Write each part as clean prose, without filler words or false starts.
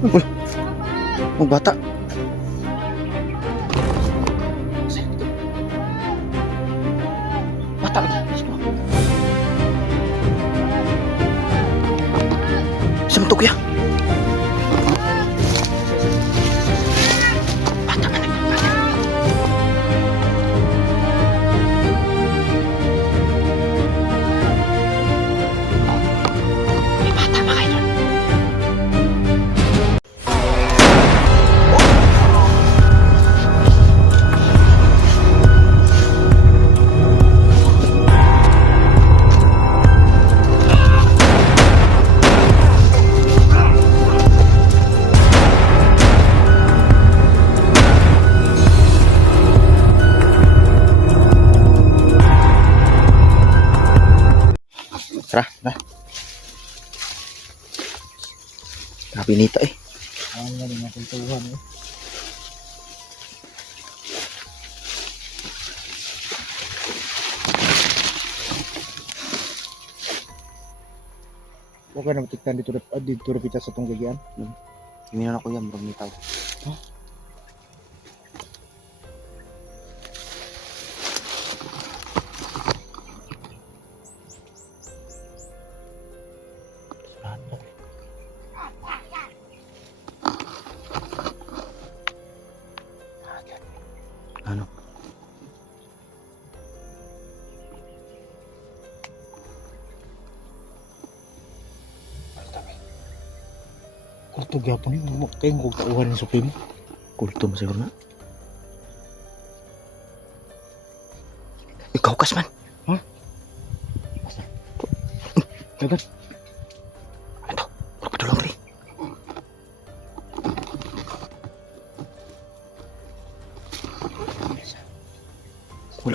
Uy, oh, bata. Bata lagi. Sama to kuya. Bata man. Bata. May bata ba kayo doon? Tara, tara. Grabe nito eh. Ang nga mga pintuhan eh. Huwag ka na matiktan dito repita sa itong gagyan. Hindi na ako yan, bro, nitaw. Ano? Kulto gyapon eh. Kayong kong tauhan ng supremo. Kulto mo siguro na. Ikaw kas man. Ha? Dagat. Ito, magpadulong pre.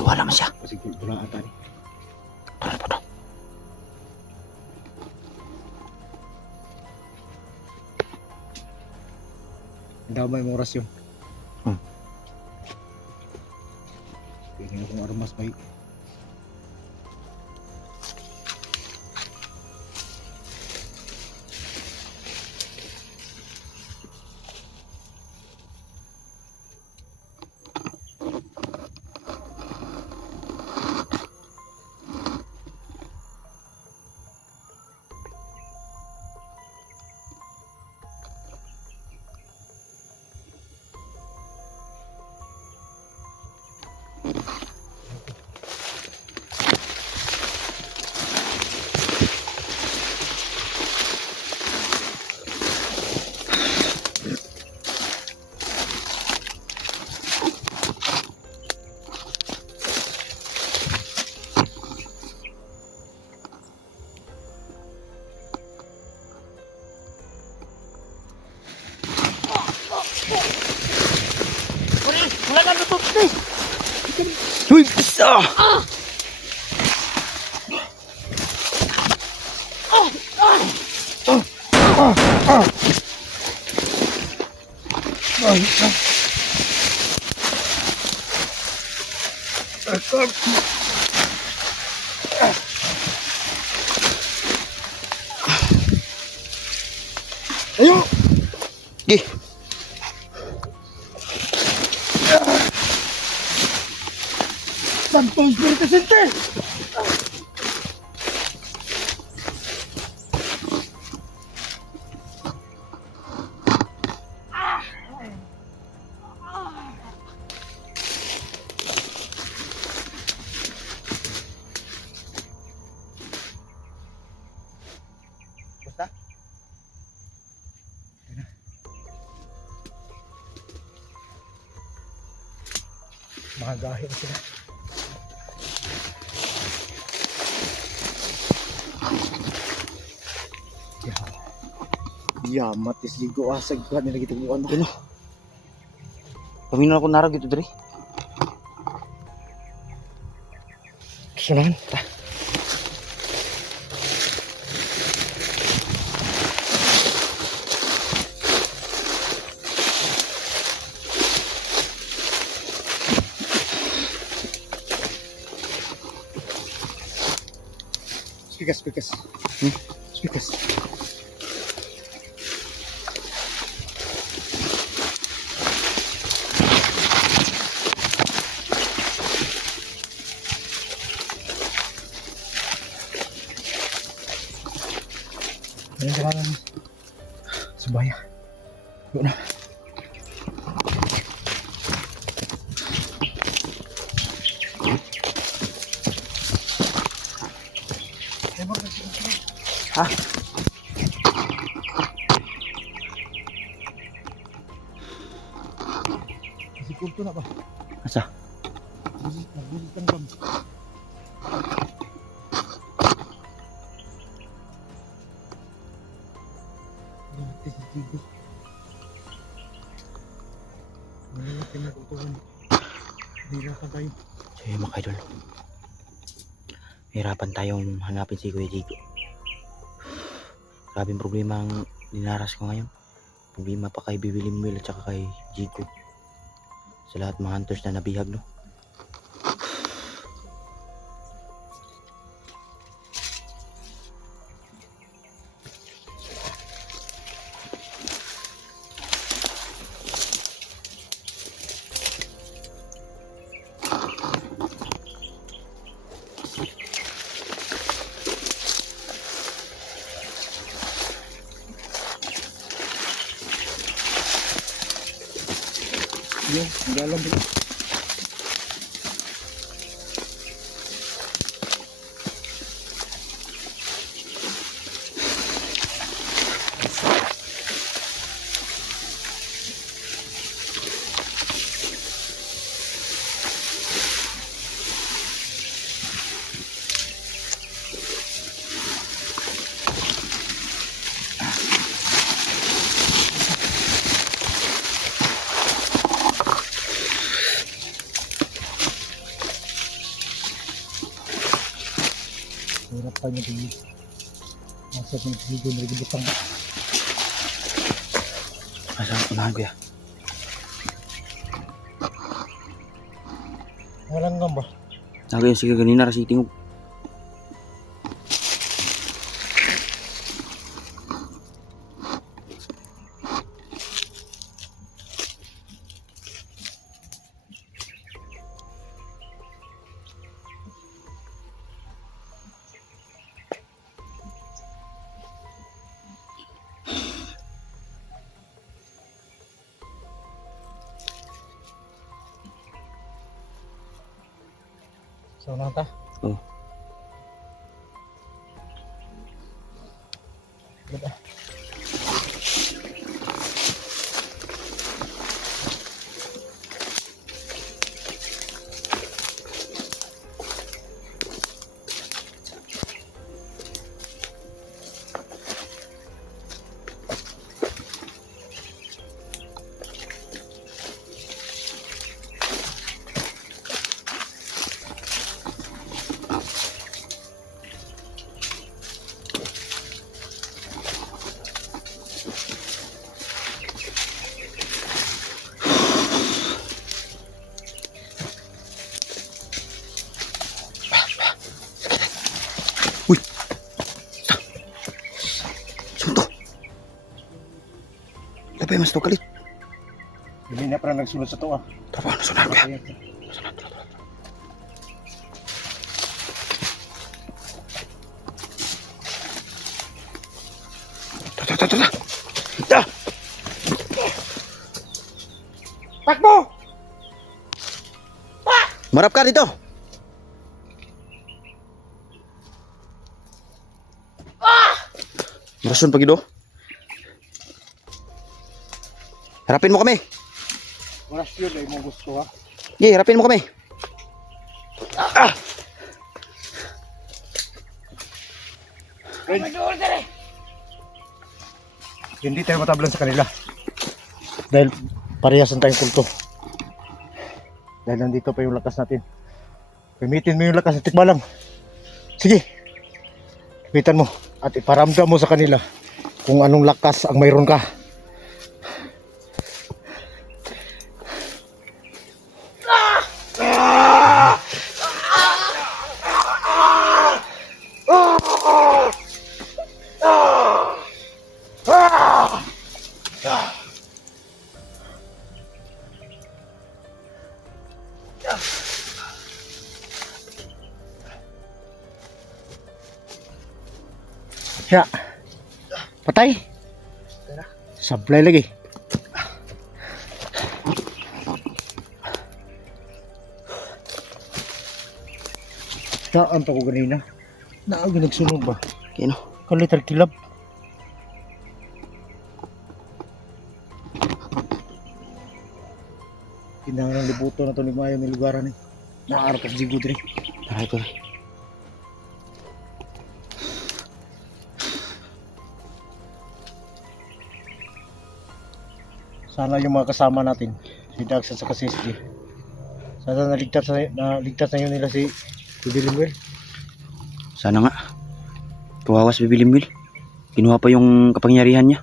Wala man siya. Kasi bulaan ata ni. Tara. Damay mong orasyon. Hmm. Pwede akong armas may. Wala na luto, pre. Uy, bisa! Ayo! Gi. Santo Espiritu Santo! Basta? Mga gahe na sila. Yamat is ligo asag ka nila gitubuan mo. Ano? Paminaw ako narag ito, Dre. Sunan. Speakers. Hmm? Speakers. Subaya. Doon na. Ha? Kasi kulto na ba? Asa? Nagbisit ang gam. Grabe si Tigo. Malingat kayo magkultuhan. Hirapan tayo. So yun mga idol. Hirapan tayong hanapin si Kuya Jigo. Grabing problema ang dinaras ko ngayon. Problema pa kay Bibilim Will at saka kay Jigo. Sa lahat mga hunters na nabihag, no? Yun, hindi alam din. Hirap pa niya din. Nasa ng Tigo na rigibutang. Asa, unahan kuya. Walang gam ba? Nagayon sige ganina kasi tingog. So, nang ta? Oh. Ganda. Lapay mas to kalit. Hindi na parang nagsunod sa to ah. Tapa, nasunan kuya. Ayan. Nasunan, tara. Tara. Da! Takbo! Marap ka dito. Marason pag ido. Harapin mo kami. Oras yun ay mo gusto ha. Ye, harapin mo kami. Hindi tayo matablan sa kanila. Dahil parehasan tayong kulto. Dahil nandito pa yung lakas natin. Gamitin mo yung lakas ng tikbalang. Sige. Gamitan mo. At iparamdam mo sa kanila kung anong lakas ang mayroon ka. Ya. Patay. Sablay lagi. Daan pa ko ganina. Naagi nagsunog ba? Kino? Kalitar kilab. Kinahanglan libuto na to ni Mayo ni lugaran eh. Naarap ka sa Jigo dre. Tara ito rin. Sana yung mga kasama natin, si Dax at saka si SG. Sana naligtas na yun nila si Bilimwell. Sana nga. Kawawa si Bilimwell. Kinuha pa yung kapangyarihan niya.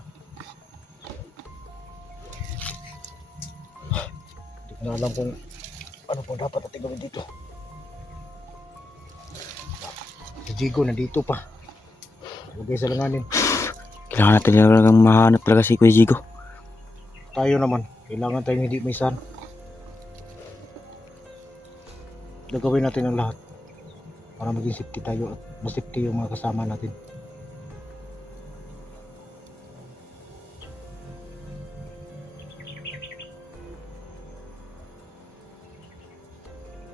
Hindi ko na alam kung ano pong dapat natin gawin dito. Si Jigo nandito pa. Lagay sa langanin. Kailangan natin talagang mahanap talaga si Kuya Jigo. Tayo naman, kailangan tayong hindi may san. Gagawin natin ang lahat para maging safety tayo at mas safety yung mga kasama natin.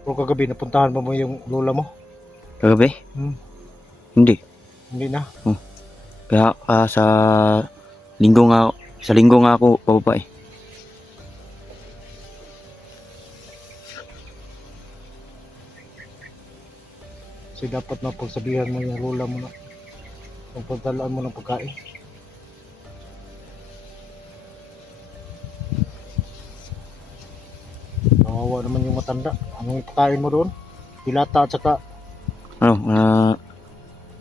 Pero kagabi, napuntahan mo yung lola mo? Kagabi? Hmm. Hindi. Hindi na. Kaya sa linggo nga ako pababa eh. Kasi dapat mapagsabihan mo yung lola mo na pagpagtalaan mo ng pagkain. Kawawa naman yung matanda. Anong ipakain mo doon? Dilata at saka Ano,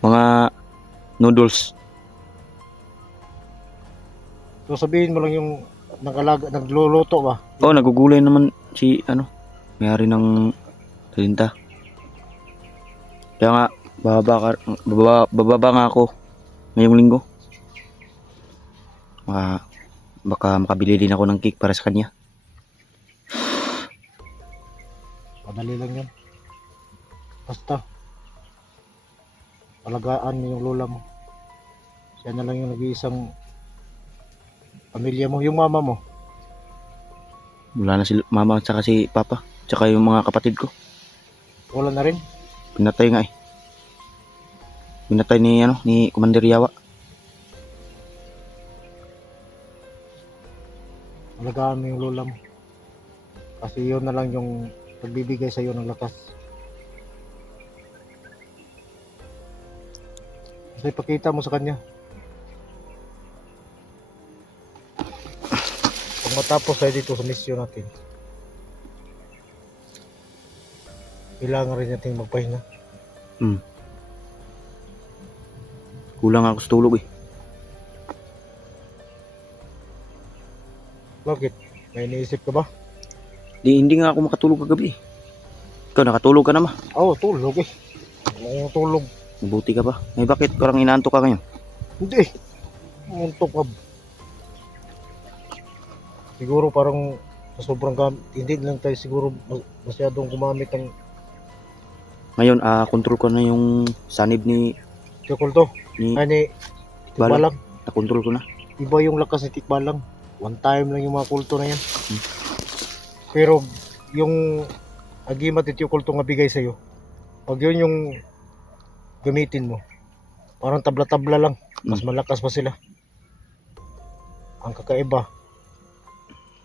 mga noodles. so sabihin mo lang yung nagluluto ba? Oh, nagugulay naman si may-ari ng talinta. Kaya nga bababa nga ako ngayong linggo. Baka makabili din ako ng cake para sa kanya. Madali lang yan. Basta alagaan mo yung lola mo. Siya na lang yung nag-iisang pamilya mo. Yung mama mo, Wala na si mama at saka si papa. Tsaka yung mga kapatid ko. wala na rin. Pinatay nga eh. Pinatay ni Commander Yawa. Alagaan mo yung lola mo. Kasi yun na lang yung pagbibigay sa iyo ng lakas. Kasi ipakita mo sa kanya. Pag matapos tayo dito sa misyon natin, kailangan rin natin magpahinga. Kulang ako sa tulog eh. Bakit? May iniisip ka ba? Hindi nga ako makatulog kagabi eh. Ikaw nakatulog ka naman. Oo, tulog eh. Oo, tulog. Mabuti ka ba? May bakit? Parang inaantok ka ngayon. Hindi. Muntok ka. Siguro parang sa sobrang hindi lang tayo siguro masyadong gumamit ng Ngayon, control ko na yung sanib ni Chocolto. ni Ani, Balang. Tikbalang. Na-control ko na. Iba yung lakas ni Tikbalang. One time lang yung mga kulto na yan. Pero yung agimat at yung kulto nga bigay sa'yo, pag yun yung gamitin mo, parang tabla-tabla lang. Mas malakas pa sila. Ang kakaiba,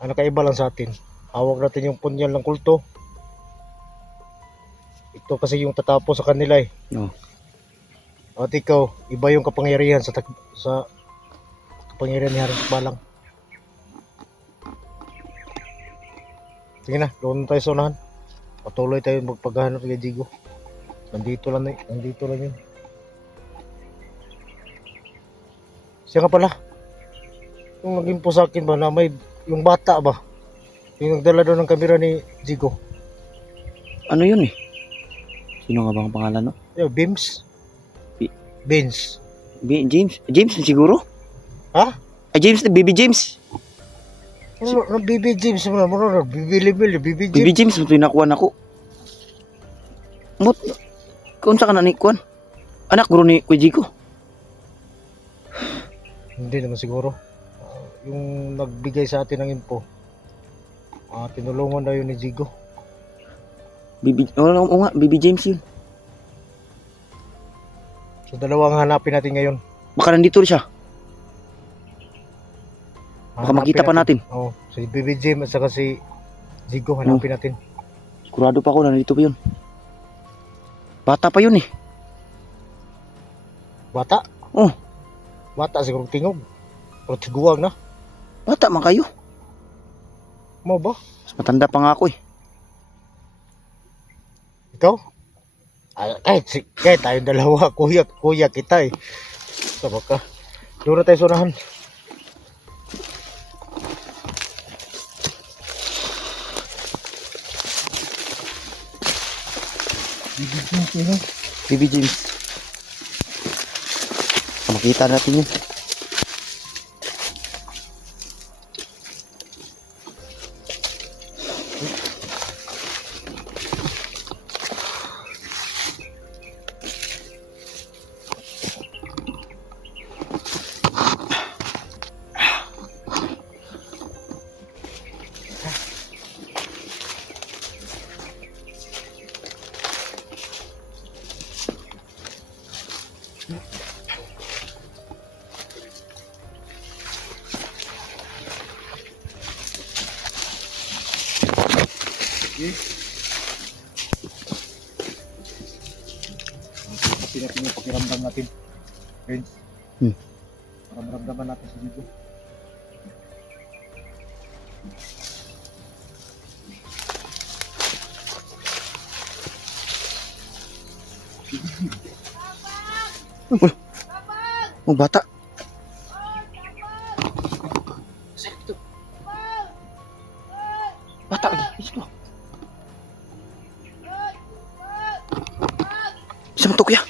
ang nakaiba lang sa atin, hawak natin yung punyal ng kulto. Ito kasi yung tatapos sa kanila eh. Oo. At ikaw, iba yung kapangyarihan sa kapangyarihan ni Haring Tikbalang. Sige na, doon tayo sa unahan. Patuloy tayo magpaghahanap kay Jigo. Nandito lang yun. Siya nga pala. Yung naging po sa akin ba na may yung bata ba? Yung nagdala doon ng kamera ni Jigo. Ano yun eh? Sino nga ba ang pangalan no? Yung Bims. Beans. James? James na siguro? Ha? James na, Baby James. Ano BB James mo na? Bibili BB James. Baby James, ito yung nakuha ako. Mot, kung sa ka na ni Kuan? Anak, guro ni Kuya Jigo. Hindi naman siguro. Yung nagbigay sa atin ng info, tinulungan na yun ni Jigo. Oo nga, Baby James yun. So dalawang hanapin natin ngayon. Baka nandito siya. Baka makita pa natin. Oo, si Baby Jim at saka si Jigo, hanapin natin. Sigurado pa ako na nandito pa yun. Bata pa yun eh. Bata? Oh. Bata siguro tingog. O tiguang na. Bata man kayo. Mo ba? Mas matanda pa nga ako eh. Ikaw? Kahit tayong dalawa, kuya kita eh. Sama ka. Doon na tayo sunahan. Baby James. Makita natin yun. Kasi natin yung pakiramdam natin. Friends. Para maramdaman natin si Jigo. Oh, bata. Bata lagi. Ito. Bisa mo to kuya?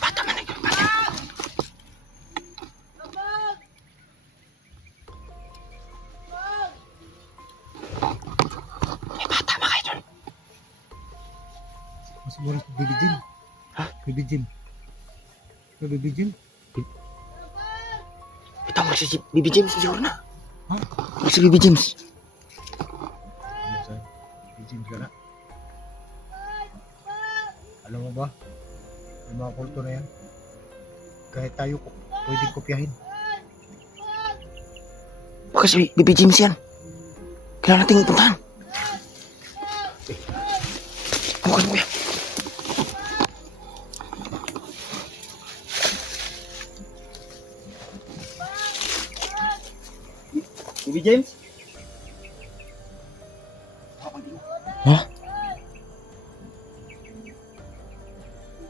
Bata man yun. Bata. May bata ba kayo dun? Siguro si Baby Jim. Ha? Baby Jim. Baby Jim? Ito mo si Baby James siguro na. Ha? Si Baby James. Baby Jim ka na. Alam mo ba? Yung mga kulto na yan, kahit tayo pwedeng kopyahin. Baka si Baby James yan. Kailangan nating puntahan. Bukan kuya. Baby James? Ha?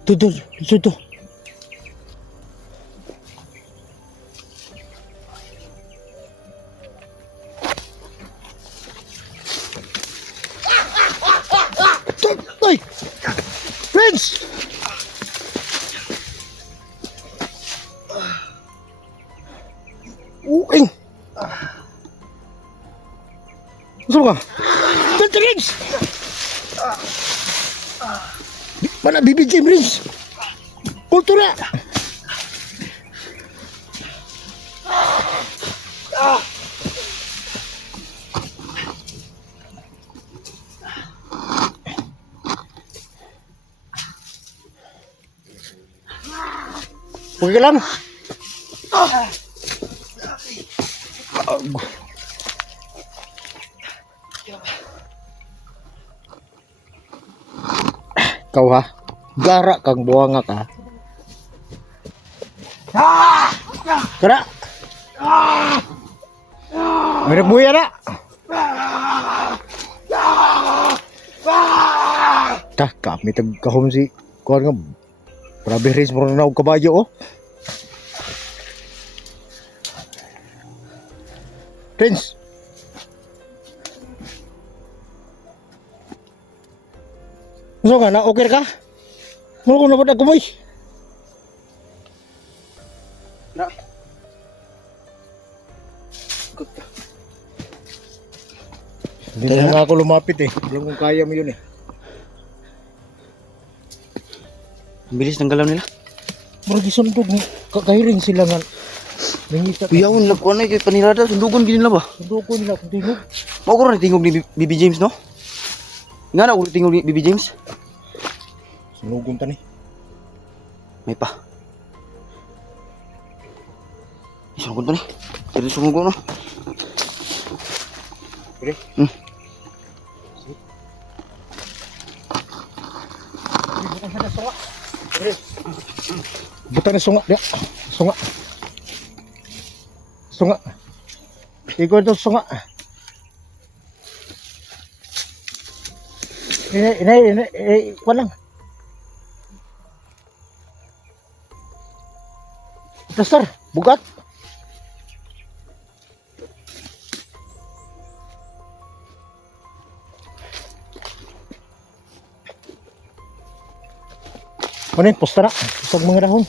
Tuh. Ay! Friends! Uing! Masuk ka? Friends! Mana Baby Jim, Rins? Kultura! Okay ka lang? Kau ha? Gara kang buwanga ka. Gara! May nagbuya na! Tah, kami tagkahom si kuhan nga. Grabe rin mo na kabayo oh. Prince! So nga na, okay ka? Ano ko na ba nagkumoy? Na. Hindi na nga ako lumapit eh. Alam kong kaya mo yun eh. Ang bilis ng galaw nila. Murag isundog ni kakahiring sila nga. Nangita. Kuyawon lang ko na kay panirada sundugon gid nila ba. Sundugo nila kung tingog. Mao ko rin tingog ni BB James no? Nga na ko tingog ni BB James. Sunugon ta ni. May pa. Isang ko ni. Pero sumugo no. Dire. Bukan sana sunga. Dire. Bukan na sunga dia. Sunga. Sunga. Igo to sunga. Ini, kualang. Dasar, bugat. Ano yung posta na? Isang mga dahon.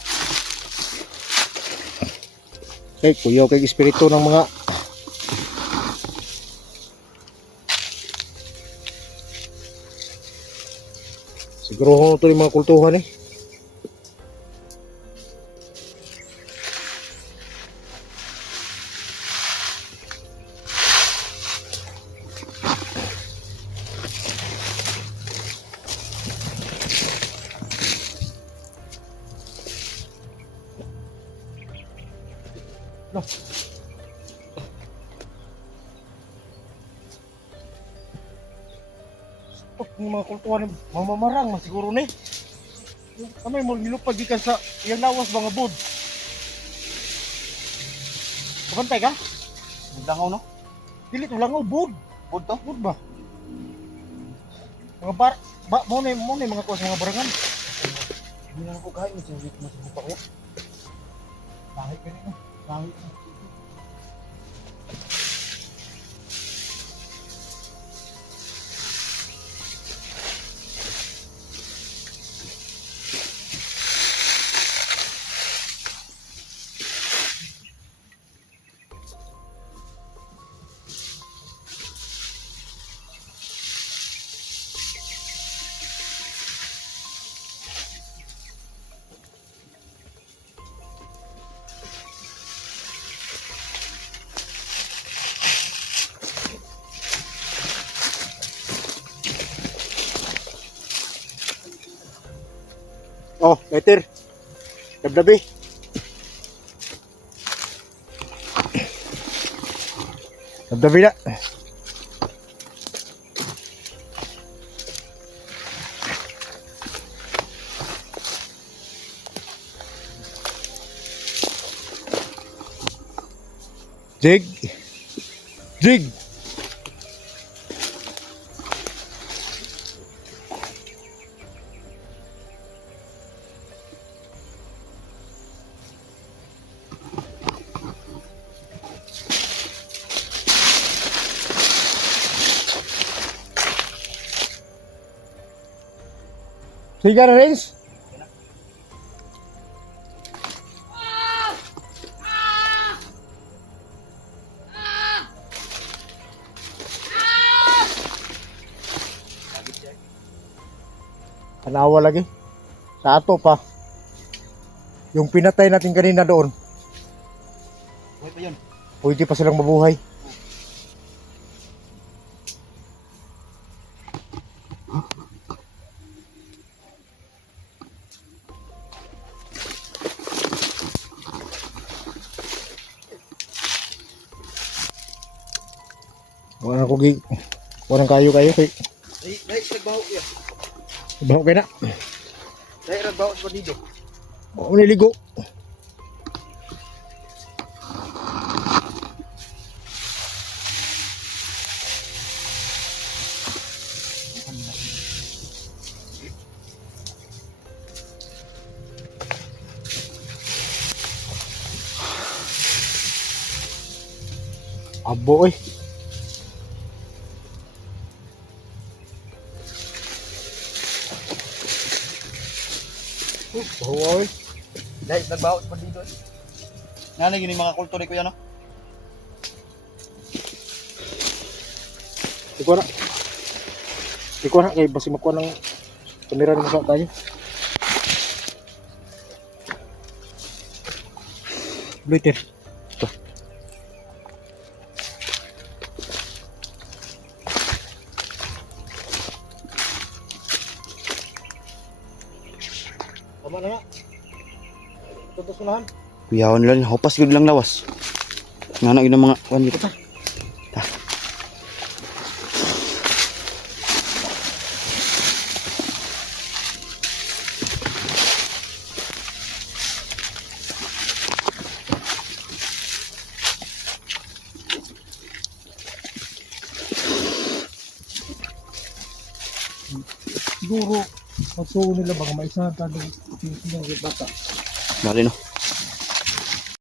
Kuyaw kay espiritu ng mga siguro ito yung mga kultuhan eh. No. Stop ng mga kultuhan mamamarang man siguro ni. Kamay mo nilupag gikan sa iyang lawas mga bod. Kapantay ka? Langaw no? Dili to langaw bod. Bod to? Bod ba? Mga mo na mga kuha sa mga barangan. Hindi na ako kain sa ulit na sa buka ko. Bakit ka rin Bakit ka Oh, later. Dabdabi. Dabdabi na. Jig. Jig. Sige na, Renz. Tanawa lagi. Sa ato pa. Yung pinatay natin kanina doon. Buhay pa yun. Pwede pa silang mabuhay. Walang kayo kay. Dahil nagbaho yan. Baho kay na. Dahil nagbaho sa dito. Oo, niligo. Abo eh. Bawa eh. Dahil nagbaho sa dito. Nga lagi ni mga kulture ko yan no? Ikaw na kay basi makuha ng kamera ni sa tayo. Luiter. Tama na nga. Tutos mo nahan. Kuyawan lang, hopas gud lang lawas. Nga na yun ang mga kuwan dito. Siguro, pagsuo nila baka maisahan ka ng bata. Dali no.